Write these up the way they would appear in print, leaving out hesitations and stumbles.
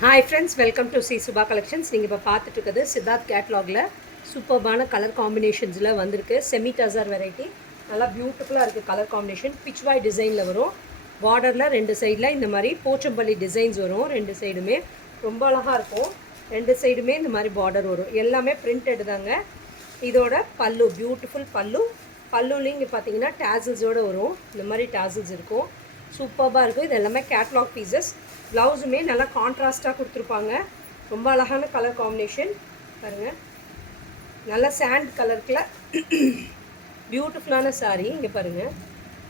Hi friends, welcome to C Subha collections. நீங்கள் இப்போ பார்த்துட்டு இருக்கிறது சித்தார்த் கேட்லாகில் சூப்பர்பான கலர் காம்பினேஷன்ஸில் வந்திருக்கு. செமி டசர் வெரைட்டி, நல்லா பியூட்டிஃபுல்லாக இருக்குது. கலர் காம்பினேஷன் பிச்வாய் டிசைனில் வரும். பார்டரில் ரெண்டு சைடில் இந்த மாதிரி போச்சம்பள்ளி டிசைன்ஸ் வரும். ரெண்டு சைடுமே ரொம்ப அழகாக இருக்கும். ரெண்டு சைடுமே இந்த மாதிரி பார்டர் வரும். எல்லாமே பிரிண்டட் தாங்க. இதோட பல்லு, பியூட்டிஃபுல் பல்லு. பல்லுலேயும் இங்கே பார்த்தீங்கன்னா டேசல்ஸோடு வரும். இந்த மாதிரி டேசல்ஸ் இருக்கும். சூப்பராக இருக்கும். இது எல்லாமே கேட்லாக் பீசஸ். ப்ளவுஸுமே நல்லா கான்ட்ராஸ்ட்டாக கொடுத்துருப்பாங்க. ரொம்ப அழகான கலர் காம்பினேஷன் பாருங்கள். நல்லா சாண்ட் கலருக்குள்ள பியூட்டிஃபுல்லான சாரீ. இங்கே பாருங்கள்,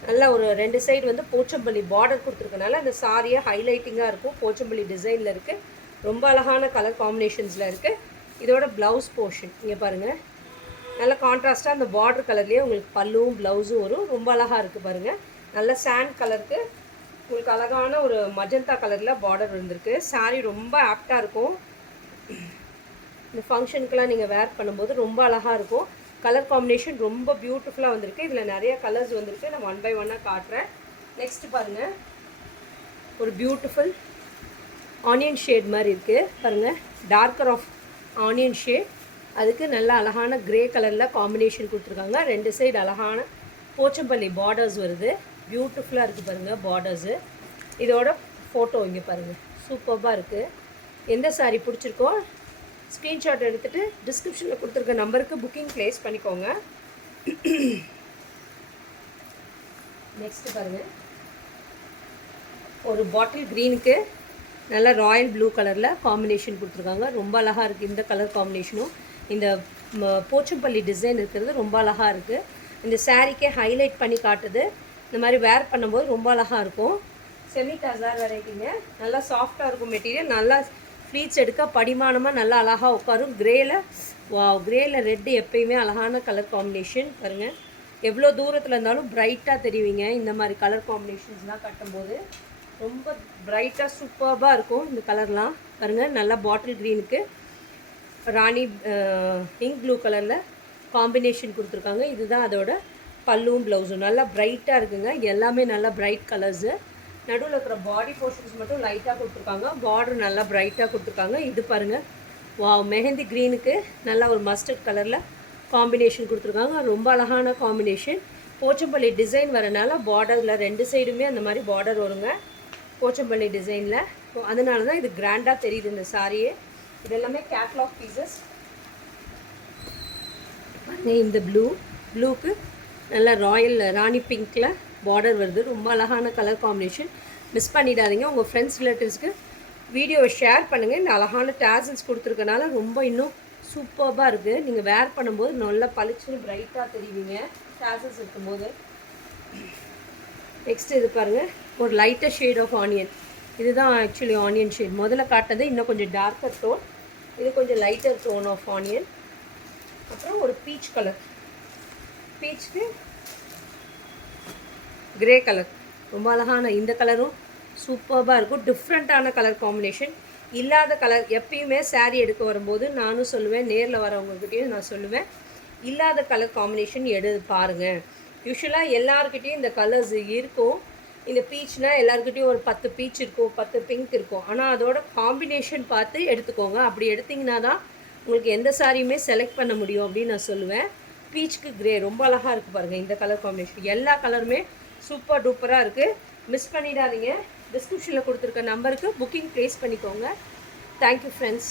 நல்லா ஒரு ரெண்டு சைடு வந்து போச்சம்பள்ளி பார்டர் கொடுத்துருக்கனால அந்த சாரியை ஹைலைட்டிங்காக இருக்கும். போச்சம்பள்ளி டிசைனில் இருக்குது. ரொம்ப அழகான கலர் காம்பினேஷன்ஸில் இருக்குது. இதோட ப்ளவுஸ் போர்ஷன் இங்கே பாருங்கள், நல்லா கான்ட்ராஸ்ட்டாக அந்த பார்டர் கலர்லேயே உங்களுக்கு பல்லுவும் ப்ளவுஸும் வரும். ரொம்ப அழகாக இருக்குது பாருங்கள். நல்ல சாண்ட் கலருக்கு உங்களுக்கு அழகான ஒரு மஜந்தா கலரில் பார்டர் இருந்திருக்கு. சாரீ ரொம்ப ஆப்டாக இருக்கும். இந்த ஃபங்க்ஷனுக்கெலாம் நீங்கள் வேர் பண்ணும்போது ரொம்ப அழகாக இருக்கும். கலர் காம்பினேஷன் ரொம்ப பியூட்டிஃபுல்லாக வந்திருக்கு. இதில் நிறைய கலர்ஸ் வந்திருக்கு. நான் ஒன் பை ஒன்னாக காட்டுறேன். நெக்ஸ்ட்டு பாருங்கள், ஒரு பியூட்டிஃபுல் ஆனியன் ஷேட் மாதிரி இருக்குது பாருங்கள். டார்க்கர் ஆஃப் ஆனியன் ஷேட், அதுக்கு நல்ல அழகான க்ரே கலரில் காம்பினேஷன் கொடுத்துருக்காங்க. ரெண்டு சைடு அழகான போச்சம்பள்ளி பார்டர்ஸ் வருது. பியூட்டிஃபுல்லாக இருக்குது பாருங்கள் பார்டர்ஸு. இதோட ஃபோட்டோ இங்கே பாருங்கள், சூப்பராக இருக்குது. எந்த சாரீ பிடிச்சிருக்கோ ஸ்க்ரீன்ஷாட் எடுத்துகிட்டு டிஸ்கிரிப்ஷனில் கொடுத்துருக்க நம்பருக்கு புக்கிங் ப்ளேஸ் பண்ணிக்கோங்க. நெக்ஸ்ட்டு பாருங்கள், ஒரு பாட்டில் க்ரீனுக்கு நல்லா ராயல் ப்ளூ கலரில் காம்பினேஷன் கொடுத்துருக்காங்க. ரொம்ப அழகாக இருக்குது. இந்த கலர் காம்பினேஷனும் இந்த போச்சம்பள்ளி டிசைன் இருக்கிறது ரொம்ப அழகாக இருக்குது. இந்த சாரீக்கே ஹைலைட் பண்ணி காட்டுது. இந்த மாதிரி வேர் பண்ணும்போது ரொம்ப அழகாக இருக்கும். செமி டசர் வெரைட்டிங்க. நல்லா சாஃப்டாக இருக்கும் மெட்டீரியல். நல்லா ஃப்ளீட்ஸ் எடுக்க படிமானமாக நல்லா அழகாக உட்காரும். க்ரேயில் ரெட்டு எப்பயுமே அழகான கலர் காம்பினேஷன் பாருங்கள். எவ்வளோ தூரத்தில் இருந்தாலும் ப்ரைட்டாக தெரிவிங்க. இந்த மாதிரி கலர் காம்பினேஷன்ஸ்லாம் கட்டும்போது ரொம்ப ப்ரைட்டாக சூப்பராக இருக்கும். இந்த கலர்லாம் பாருங்கள். நல்லா பாட்டில் க்ரீனுக்கு ராணி இங்க் ப்ளூ கலரில் காம்பினேஷன் கொடுத்துருக்காங்க. இதுதான் அதோட பல்லுவும் ப்ளவுஸும். நல்லா ப்ரைட்டாக இருக்குங்க. எல்லாமே நல்லா ப்ரைட் கலர்ஸு. நடுவில் இருக்கிற பாடி போர்ஷன்ஸ் மட்டும் லைட்டாக கொடுத்துருக்காங்க. பார்டர் நல்லா ப்ரைட்டாக கொடுத்துருக்காங்க. இது பாருங்கள், மெஹந்தி க்ரீனுக்கு நல்லா ஒரு மஸ்டர்ட் கலரில் காம்பினேஷன் கொடுத்துருக்காங்க. ரொம்ப அழகான காம்பினேஷன். போச்சம்பள்ளி டிசைன் வரனால பார்டரில் ரெண்டு சைடுமே அந்த மாதிரி பார்டர் வருங்க போச்சம்பள்ளி டிசைனில். அதனால தான் இது கிராண்டாக தெரியுது இந்த சாரியே. இது எல்லாமே கேட்லாக் பீசஸ். இந்த ப்ளூக்கு நல்லா ராயல் ராணி பிங்க்கில் பார்டர் வருது. ரொம்ப அழகான கலர் காம்பினேஷன். மிஸ் பண்ணிடாதீங்க. உங்கள் ஃப்ரெண்ட்ஸ் ரிலேட்டிவ்ஸ்க்கு வீடியோவை ஷேர் பண்ணுங்கள். இந்த அழகான டேசல்ஸ் கொடுத்துருக்கனால ரொம்ப இன்னும் சூப்பராக இருக்குது. நீங்கள் வேர் பண்ணும்போது நல்லா பளிச்சுன்னு ப்ரைட்டாக தெரிவிங்க டேசல்ஸ் இருக்கும்போது. நெக்ஸ்ட் இது பாருங்கள், ஒரு லைட்டர் ஷேட் ஆஃப் ஆனியன். இதுதான் ஆக்சுவலி ஆனியன் ஷேட். முதல்ல காட்டுறது இன்னும் கொஞ்சம் டார்க்கர் டோன். இது கொஞ்சம் லைட்டர் டோன் ஆஃப் ஆனியன். அப்புறம் ஒரு பீச் கலர், பீச்சுக்கு கிரே கலர். ரொம்ப அழகான இந்த கலரும் சூப்பராக இருக்கும். டிஃப்ரெண்ட்டான கலர் காம்பினேஷன். இல்லாத கலர் எப்பயுமே சாரீ எடுக்க வரும்போது நானும் சொல்லுவேன், நேரில் வரவங்கக்கிட்டையும் நான் சொல்லுவேன், இல்லாத கலர் காம்பினேஷன் பாருங்கள். யூஸ்வலாக எல்லாருக்கிட்டேயும் இந்த கலர்ஸ் இருக்கும். இந்த பீச்னால் எல்லாருக்கிட்டையும் ஒரு 10 பீச் இருக்கும், 10 பிங்க் இருக்கும். ஆனால் அதோட காம்பினேஷன் பார்த்து எடுத்துக்கோங்க. அப்படி எடுத்திங்கன்னா தான் உங்களுக்கு எந்த சாரியுமே செலக்ட் பண்ண முடியும் அப்படின்னு நான் சொல்லுவேன். பீச்சுக்கு கிரே ரொம்ப அழகாக இருக்குது பாருங்கள். இந்த கலர் காம்பினேஷன் எல்லா கலருமே சூப்பர் டூப்பராக இருக்குது. மிஸ் பண்ணிடாதீங்க. டிஸ்கிரிப்ஷனில் கொடுத்துருக்க நம்பருக்கு புக்கிங் ப்ளேஸ் பண்ணிக்கோங்க. Thank you friends.